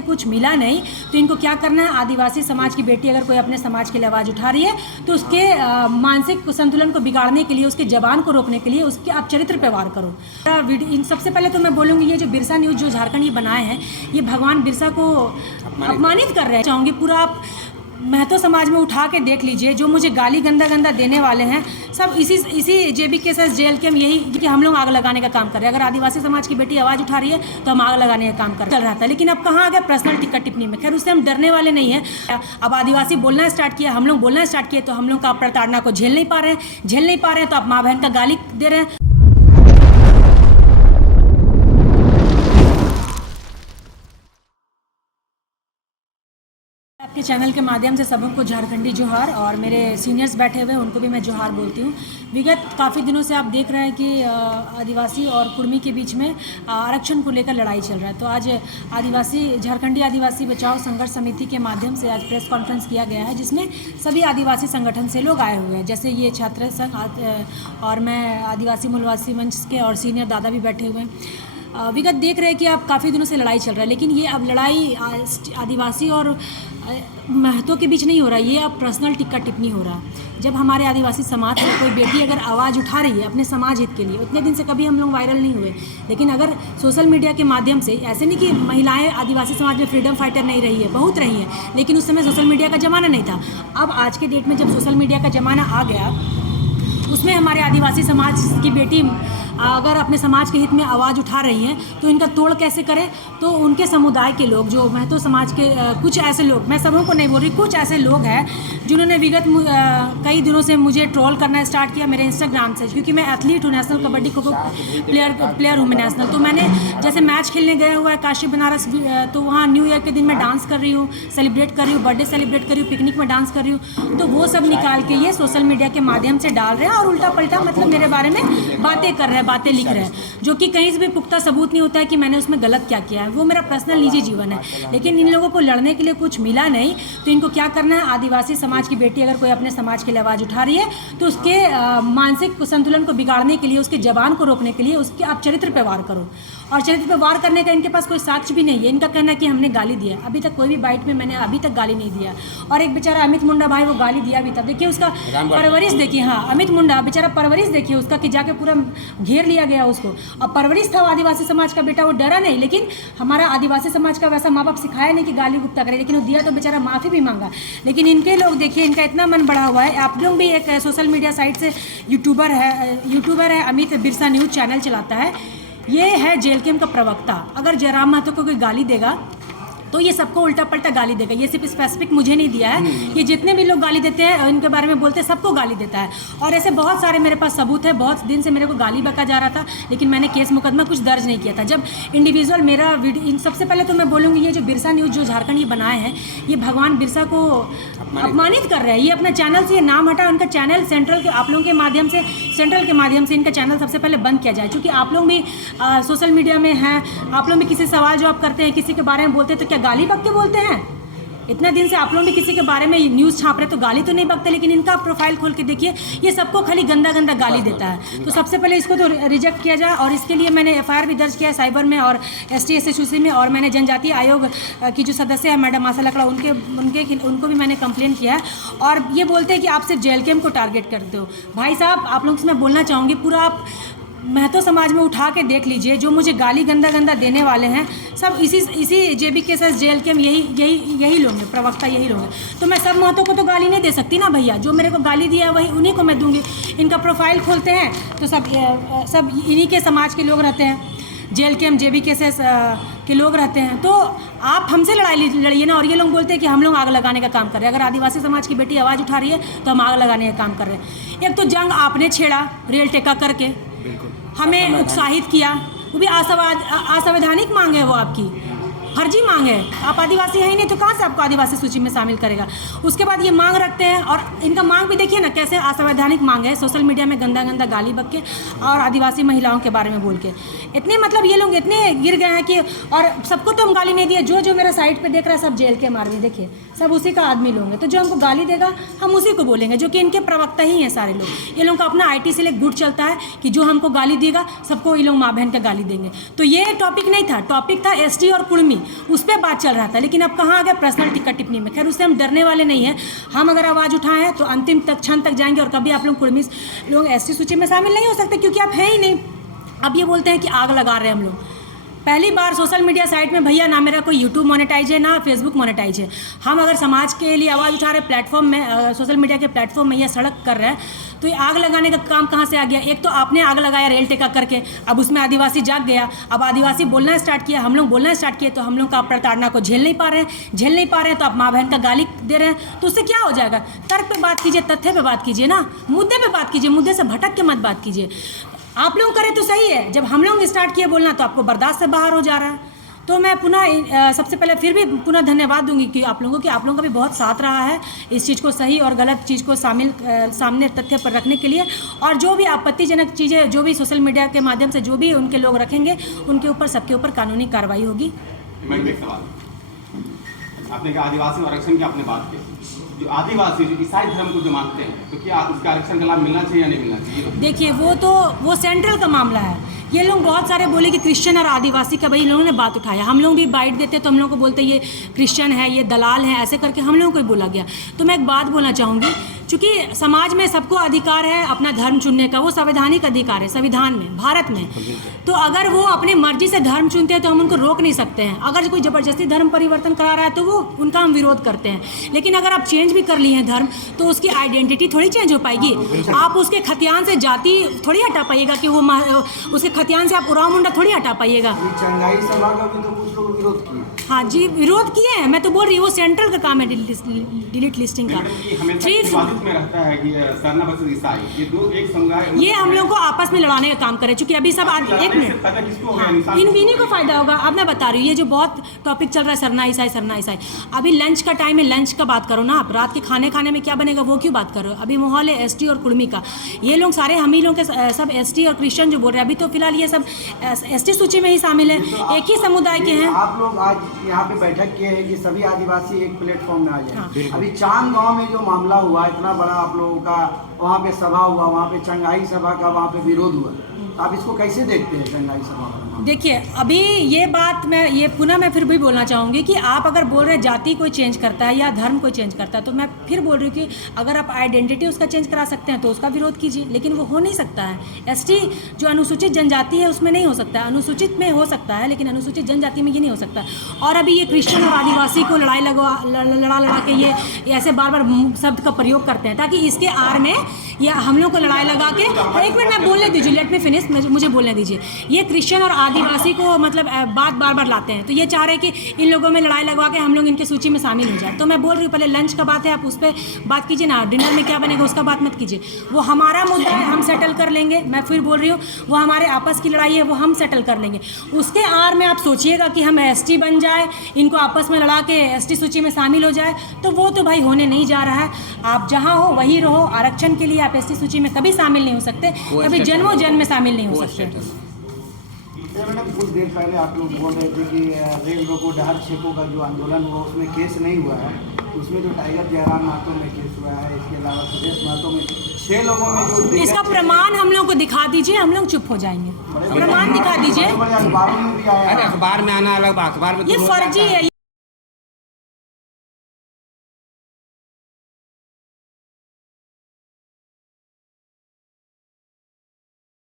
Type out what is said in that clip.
कुछ मिला नहीं तो इनको क्या करना है, आदिवासी समाज की बेटी अगर कोई अपने समाज के लिए आवाज़ उठा रही है तो उसके मानसिक संतुलन को बिगाड़ने के लिए, उसके जबान को रोकने के लिए उसके आप चरित्र पे वार करो। इन सबसे पहले तो मैं बोलूँगी ये जो बिरसा न्यूज़ जो झारखंड ये बनाए हैं ये भगवान बिरसा को अपमानित कर रहे हैं। चाहूँगी पूरा आप महतो समाज में उठा के देख लीजिए, जो मुझे गाली गंदा गंदा देने वाले हैं सब इसी JBKSS जेल के हम यही कि हम लोग आग लगाने का काम कर रहे हैं। अगर आदिवासी समाज की बेटी आवाज़ उठा रही है तो हम आग लगाने का काम कर चल रहा था, लेकिन अब कहाँ आ गया पर्सनल टिक्का टिप्पणी में। खैर उससे हम डरने वाले नहीं हैं। अब आदिवासी बोलना स्टार्ट किया, हम लोग बोलना स्टार्ट किए तो हम लोग का प्रताड़ना को झेल नहीं पा रहे हैं तो आप माँ बहन का गाली दे रहे हैं। आपके चैनल के माध्यम से सबको झारखंडी जोहार, और मेरे सीनियर्स बैठे हुए हैं उनको भी मैं जोहार बोलती हूँ। विगत काफ़ी दिनों से आप देख रहे हैं कि आदिवासी और कुर्मी के बीच में आरक्षण को लेकर लड़ाई चल रहा है। तो आज झारखंडी आदिवासी बचाओ संघर्ष समिति के माध्यम से आज प्रेस कॉन्फ्रेंस किया गया है, जिसमें सभी आदिवासी संगठन से लोग आए हुए हैं, जैसे ये छात्र संघ और मैं आदिवासी मूलवासी मंच के और सीनियर दादा भी बैठे हुए हैं। विगत देख रहे हैं कि अब काफ़ी दिनों से लड़ाई चल रहा है, लेकिन ये अब लड़ाई आदिवासी और महतो के बीच नहीं हो रहा है, ये अब पर्सनल टिक्का टिप्पणी हो रहा है। जब हमारे आदिवासी समाज में कोई बेटी अगर आवाज़ उठा रही है अपने समाज हित के लिए, उतने दिन से कभी हम लोग वायरल नहीं हुए, लेकिन अगर सोशल मीडिया के माध्यम से, ऐसे नहीं कि महिलाएं आदिवासी समाज में फ्रीडम फाइटर नहीं रही है, बहुत रही हैं, लेकिन उस समय सोशल मीडिया का ज़माना नहीं था। अब आज के डेट में जब सोशल मीडिया का ज़माना आ गया, उसमें हमारे आदिवासी समाज की बेटी अगर अपने समाज के हित में आवाज़ उठा रही हैं तो इनका तोड़ कैसे करें। तो उनके समुदाय के लोग, जो महतो समाज के कुछ ऐसे लोग, मैं सबों को नहीं बोल रही, कुछ ऐसे लोग हैं जिन्होंने विगत कई दिनों से मुझे ट्रोल करना स्टार्ट किया मेरे इंस्टाग्राम से, क्योंकि मैं एथलीट हूँ, नेशनल कबड्डी खो प्लेयर हूँ मैं नेशनल। तो मैंने जैसे मैच खेलने गया हुआ है काशी बनारस, तो वहाँ न्यू ईयर के दिन मैं डांस कर रही हूँ, सेलिब्रेट कर रही हूँ, बर्थडे सेलिब्रेट कर रही हूँ, पिकनिक में डांस कर रही हूँ, तो वो सब निकाल के ये सोशल मीडिया के माध्यम से डाल रहे हैं और उल्टा पलटा मतलब मेरे बारे में बातें कर रहे हैं, बातें लिख रहे हैं, जो कि कहीं से भी पुख्ता सबूत नहीं होता है कि मैंने उसमें गलत क्या किया है। वो मेरा पर्सनल निजी जीवन है, लेकिन इन लोगों को लड़ने के लिए कुछ मिला नहीं तो इनको क्या करना है, आदिवासी समाज की बेटी अगर कोई अपने समाज के लिए आवाज़ उठा रही है तो उसके मानसिक संतुलन को बिगाड़ने के लिए, उसके जबान को रोकने के लिए उसके आप चरित्र पे वार करो। और चरित्र पे वार करने का इनके पास कोई साक्ष्य भी नहीं है। इनका कहना है कि हमने गाली दिया, अभी तक कोई भी बाइट में मैंने अभी तक गाली नहीं दिया। और एक बेचारा अमित मुंडा भाई, वो गाली दिया भी था, देखिए उसका परवरिश देखिए, हाँ अमित मुंडा बेचारा परवरिश देखिए उसका, कि जाके पूरा घेर लिया गया उसको। और परवरिश था आदिवासी समाज का बेटा, वो डरा नहीं, लेकिन हमारा आदिवासी समाज का वैसा माँ बाप सिखाया नहीं कि गाली गुप्ता करे, लेकिन वो दिया तो बेचारा माफ़ी भी मांगा। लेकिन इनके लोग देखिए, इनका इतना मन बढ़ा हुआ है। आप लोग भी एक सोशल मीडिया साइट से यूट्यूबर है अमित बिरसा न्यूज़ चैनल चलाता है, ये है जेल कैम्प का प्रवक्ता। अगर जयराम महतो को कोई गाली देगा तो ये सबको उल्टा पलटा गाली देगा। ये सिर्फ स्पेसिफिक मुझे नहीं दिया है, ये जितने भी लोग गाली देते हैं इनके बारे में बोलते हैं सबको गाली देता है। और ऐसे बहुत सारे मेरे पास सबूत है, बहुत दिन से मेरे को गाली बका जा रहा था, लेकिन मैंने केस मुकदमा कुछ दर्ज नहीं किया था। जब इंडिविजुअल मेरा वीडियो, सबसे पहले तो मैं बोलूँगी ये जो बिरसा न्यूज़ जो झारखंड ये बनाए हैं ये भगवान बिरसा को अपमानित कर रहे हैं। ये अपना चैनल से नाम हटा, उनका चैनल सेंट्रल के आप लोगों के माध्यम से, सेंट्रल के माध्यम से इनका चैनल सबसे पहले बंद किया जाए। क्योंकि आप लोग भी सोशल मीडिया में हैं, आप लोग भी किसी सवाल जवाब करते हैं, किसी के बारे में बोलते हैं तो क्या गाली बक के बोलते हैं? इतना दिन से आप लोग भी किसी के बारे में न्यूज़ छाप रहे तो गाली तो नहीं बकते, लेकिन इनका प्रोफाइल खोल के देखिए, ये सबको खाली गंदा गंदा गाली देता है। तो सबसे पहले इसको तो रिजेक्ट किया जाए, और इसके लिए मैंने FIR भी दर्ज किया है साइबर में और ST SHUC में, और मैंने जनजातीय आयोग की जो सदस्य है मैडम आशा लकड़ा, उनको भी मैंने कंप्लेन किया है। और ये बोलते हैं कि आप सिर्फ जेल कैम्प को टारगेट करते हो। भाई साहब, आप लोग से मैं बोलना चाहूँगी, पूरा आप महतो समाज में उठा के देख लीजिए, जो मुझे गाली गंदा गंदा देने वाले हैं सब इसी JBKSS जेल के यही लोग हैं, प्रवक्ता यही लोग हैं। तो मैं सब महतो को तो गाली नहीं दे सकती ना भैया, जो मेरे को गाली दिया है वही उन्हीं को मैं दूंगी। इनका प्रोफाइल खोलते हैं तो सब इन्हीं के समाज के लोग रहते हैं, जेल कैम्प JBKSS के लोग रहते हैं। तो आप हमसे लड़िए ना। और ये लोग बोलते हैं कि हम लोग आग लगाने का काम कर रहे हैं। अगर आदिवासी समाज की बेटी आवाज़ उठा रही है तो हम आग लगाने का काम कर रहे हैं। एक तो जंग आपने छेड़ा रेल टेका करके, हमें उत्साहित किया, वो भी असंवैधानिक मांग है, वो आपकी फर्जी मांग है। आप आदिवासी है ही नहीं तो कहाँ से आपको आदिवासी सूची में शामिल करेगा। उसके बाद ये मांग रखते हैं, और इनका मांग भी देखिए ना कैसे असंवैधानिक मांग है, सोशल मीडिया में गंदा गंदा गाली बक के और आदिवासी महिलाओं के बारे में बोल के। इतने मतलब ये लोग इतने गिर गए हैं कि, और सबको तो हम गाली नहीं दिए, जो मेरा साइट पे देख रहा है सब जेल के मार में, देखिए सब उसी का आदमी लोग हैं। तो जो हमको गाली देगा हम उसी को बोलेंगे, जो कि इनके प्रवक्ता ही हैं सारे लोग। ये लोगों का अपना IT से गुट चलता है कि जो हमको गाली देगा सबको ये लोग माँ बहन का गाली देंगे। तो ये टॉपिक नहीं था, टॉपिक था ST और कुर्मी। उस पर बात चल रहा था। लेकिन अब कहाँ आ गया पर्सनल टिकट टिप्पणी में। खैर उससे हम डरने वाले नहीं हैं। हम अगर आवाज़ उठाएं हैं तो अंतिम तक क्षण तक जाएंगे और कभी आप लोग कुर्मी लोग एसटी सूची में शामिल नहीं हो सकते, क्योंकि आप हैं ही नहीं। अब ये बोलते हैं कि आग लगा रहे हैं हम लोग। पहली बार सोशल मीडिया साइट में भैया ना मेरा कोई यूट्यूब मोनेटाइज है ना फेसबुक मोनेटाइज है। हम अगर समाज के लिए आवाज़ उठा रहे प्लेटफॉर्म में, सोशल मीडिया के प्लेटफॉर्म में या सड़क कर रहे हैं, तो ये आग लगाने का काम कहाँ से आ गया? एक तो आपने आग लगाया रेल टेका करके, अब उसमें आदिवासी जाग गया, अब आदिवासी बोलना स्टार्ट किया, हम लोग बोलना स्टार्ट किए, तो हम लोग का प्रताड़ना को झेल नहीं पा रहे हैं, तो आप माँ बहन का गाली दे रहे हैं, तो उससे क्या हो जाएगा? तर्क पे बात कीजिए, तथ्य पे बात कीजिए ना, मुद्दे पे बात कीजिए, मुद्दे से भटक के मत बात कीजिए। आप लोग करें तो सही है, जब हम लोग स्टार्ट किए बोलना तो आपको बर्दाश्त से बाहर हो जा रहा है। तो मैं पुनः सबसे पहले फिर भी पुनः धन्यवाद दूंगी कि आप लोगों का भी बहुत साथ रहा है इस चीज़ को सही और गलत चीज़ को सामने तथ्य पर रखने के लिए। और जो भी आपत्तिजनक चीज़ें जो भी सोशल मीडिया के माध्यम से जो भी उनके लोग रखेंगे, उनके ऊपर सबके ऊपर कानूनी कार्रवाई होगी। आपने कहा आदिवासी आरक्षण की आपने बात की, जो आदिवासी जो ईसाई धर्म को जो मानते हैं, तो क्या उसका आरक्षण का लाभ मिलना चाहिए या नहीं मिलना चाहिए? देखिए वो सेंट्रल का मामला है। ये लोग बहुत सारे बोले कि क्रिश्चियन और आदिवासी का, भाई लोगों ने बात उठाया, हम लोग भी बाइट देते तो हम लोग को बोलते ये क्रिश्चियन है, ये दलाल है, ऐसे करके हम लोगों को ही बोला गया। तो मैं एक बात बोलना चाहूँगी, चूँकि समाज में सबको अधिकार है अपना धर्म चुनने का, वो संवैधानिक अधिकार है संविधान में, भारत में। तो अगर वो अपनी मर्जी से धर्म चुनते हैं तो हम उनको रोक नहीं सकते हैं। अगर कोई ज़बरदस्ती धर्म परिवर्तन करा रहा है तो वो उनका हम विरोध करते हैं। लेकिन अगर आप चेंज भी कर लिए हैं धर्म, तो उसकी आइडेंटिटी थोड़ी चेंज हो पाएगी। आप उसके खतियान से जाति थोड़ी हटा पाइएगा कि वो उसके खतियान से आप उराव मुंडा थोड़ी हटा पाइएगा। चंगाई सभा का भी तो कुछ लोग विरोध किए। हाँ जी, विरोध किए हैं। मैं तो बोल रही हूँ वो सेंट्रल का काम है डिलीट लिस्टिंग का। में रहता है कि सरना वर्सेस ईसाई, ये दो एक समुदाय, ये हम लोग को आपस में लड़ाने का काम करे। चूंकि अभी सब एक मिनट, हाँ, इन्हीं को फायदा होगा। अब मैं बता रही हूँ, ये जो बहुत टॉपिक चल रहा है सरना ईसाई, अभी लंच का टाइम है, लंच का बात करो ना आप। रात के खाने में क्या बनेगा वो क्यों बात करो? अभी माहौल है एसटी और कुर्मी का। ये लोग सारे हम ही लोग के सब एसटी और क्रिश्चियन जो बोल रहे हैं, अभी तो फिलहाल ये सब एसटी सूची में ही शामिल है, एक ही समुदाय के हैं। आप लोग आज यहाँ पे बैठक किए हैं कि सभी आदिवासी एक प्लेटफॉर्म में आ जाए। हाँ। अभी चांद गांव में जो मामला हुआ, इतना बड़ा आप लोगों का वहाँ पे सभा हुआ, वहाँ पे चंगाई सभा का वहाँ पे विरोध हुआ, तो आप इसको कैसे देखते हैं चंगाई सभा का? देखिए, अभी ये बात मैं फिर भी बोलना चाहूँगी कि आप अगर बोल रहे हैं जाति कोई चेंज करता है या धर्म कोई चेंज करता है, तो मैं फिर बोल रही हूँ कि अगर आप आइडेंटिटी उसका चेंज करा सकते हैं तो उसका विरोध कीजिए, लेकिन वो हो नहीं सकता है। एसटी जो अनुसूचित जनजाति है उसमें नहीं हो सकता है, अनुसूचित में हो सकता है, लेकिन अनुसूचित जनजाति में ये नहीं हो सकता। और अभी ये क्रिश्चियन और आदिवासी को लड़ा के ये ऐसे बार बार शब्द का प्रयोग करते हैं ताकि इसके आड़ में या हम लोग को लड़ाई लगा के, एक मिनट मैं बोलने दीजिए, लेट मी फिनिश, मुझे बोलने दीजिए। ये क्रिश्चियन और आदिवासी को मतलब बात बार बार लाते हैं, तो ये चाह रहे हैं कि इन लोगों में लड़ाई लगवा के हम लोग इनके सूची में शामिल हो जाए। तो मैं बोल रही हूँ, पहले लंच का बात है, आप उस पर बात कीजिए ना, डिनर में क्या बनेगा उसका बात मत कीजिए। वो हमारा मुद्दा है, हम सेटल कर लेंगे। मैं फिर बोल रही हूँ, वो हमारे आपस की लड़ाई है, वो हम सेटल कर लेंगे। उसके आड़ में आप सोचिएगा कि हम एसटी बन जाए, इनको आपस में लड़ा के एसटी सूची में शामिल हो जाए, तो वो तो भाई होने नहीं जा रहा है। आप जहाँ हो वहीं रहो। आरक्षण के लिए आप एसटी सूची में कभी शामिल नहीं हो सकते, कभी जन्मों जन्म में शामिल नहीं हो सकते। मैडम, कुछ देर पहले आप लोग बोल रहे थे कि रेल रोको डहर छेको का जो आंदोलन हुआ उसमें केस नहीं हुआ है, उसमें जो टाइगर जयराम महतो में केस हुआ है, इसके अलावा सुरेश महतो में 6 लोगों में जो, इसका प्रमाण हम लोग को दिखा दीजिए, हम लोग चुप हो जाएंगे। प्रमाण दिखा दीजिए। अखबारों में भी आया, अखबार में आना अलग बात, अखबार में ये फर्जी है।